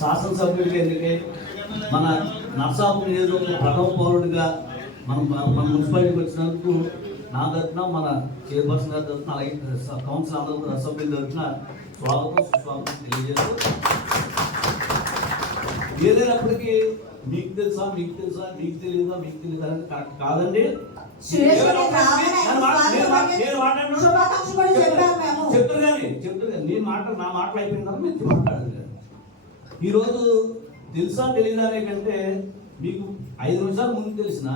శాసనసభ్యుడిగా ఎన్నికై మన నర్సాపు నియోజకవర్గ ప్రథమ పౌరుడిగా మన మున్సిపాలిటీకి వచ్చినందుకు నా తరఫున మన చైర్పర్సన్ గారి తరఫున అలాగే కౌన్సిల్ అందరూ అసెంబ్లీ తరఫున స్వాగతం సుస్వాగతం తెలియజేస్తూ, ఏదైనప్పటికీ మీకు తెలుసా మీకు తెలియదా అనేది కరెక్ట్ కాదండి. చెప్తారు కానీ నా మాటలు అయిపోయిన తర్వాత మీరు మాట్లాడదు కానీ ఈరోజు తెలుసా తెలియదా అనే కంటే మీకు 5 నిమిషాల ముందు తెలిసిన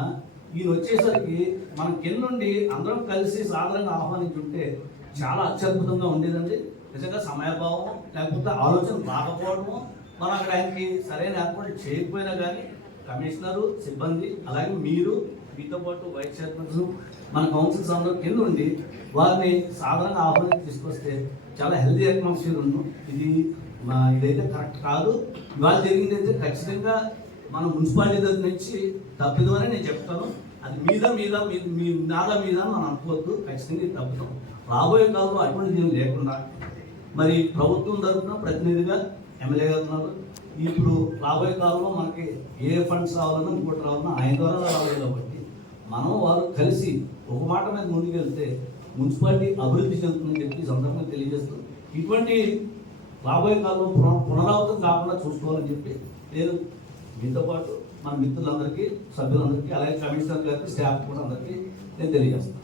ఈయన వచ్చేసరికి మన కింద అందరం కలిసి సాధారణంగా ఆహ్వానించుంటే చాలా అత్యద్భుతంగా ఉండేదండి. నిజంగా సమయభావం లేకపోతే ఆలోచన రాకపోవడము, మనం అక్కడ ఆయనకి సరైన ఏర్పాట్లు చేయకపోయినా కానీ కమిషనరు సిబ్బంది అలాగే మీతో పాటు వైస్ చైర్మన్స్ మన కౌన్సిల్స్ అందరూ కింద ఉండి వారిని సాధారణంగా ఆహ్వానించి తీసుకొస్తే చాలా హెల్తీ అట్మాస్ఫియర్ ఉన్నాం. ఇదైతే కరెక్ట్ కాదు. ఇవాళ జరిగింది అయితే ఖచ్చితంగా మన మున్సిపాలిటీ దగ్గర నుంచి తప్పిదమని నేను చెప్తాను. అది మీ నాదా మీద మనం అనుకోవద్దు. ఖచ్చితంగా తప్పుతాం. రాబోయే కాలంలో అటువంటి ఏం లేకుండా మరి ప్రభుత్వం తరఫున ప్రతినిధిగా ఎమ్మెల్యే గారు ఉన్నారు. ఇప్పుడు రాబోయే కాలంలో మనకి ఏ ఫండ్స్ రావాలన్నా ఇంకోటి రావాలన్నా ఆయన ద్వారా రావాలి కాబట్టి మనం వారు కలిసి ఒక మాట మీద ముందుకెళ్తే మున్సిపాలిటీ అభివృద్ధి చెందుతుందని చెప్పి సందర్భంగా తెలియజేస్తూ, ఇటువంటి రాబోయే కాలంలో పునరావృతం కాకుండా చూసుకోవాలని చెప్పి నేను మీతో పాటు మన మిత్రులందరికీ సభ్యులందరికీ అలాగే కమిషనర్ గారికి స్టాఫ్ కూడా అందరికీ నేను తెలియజేస్తాను.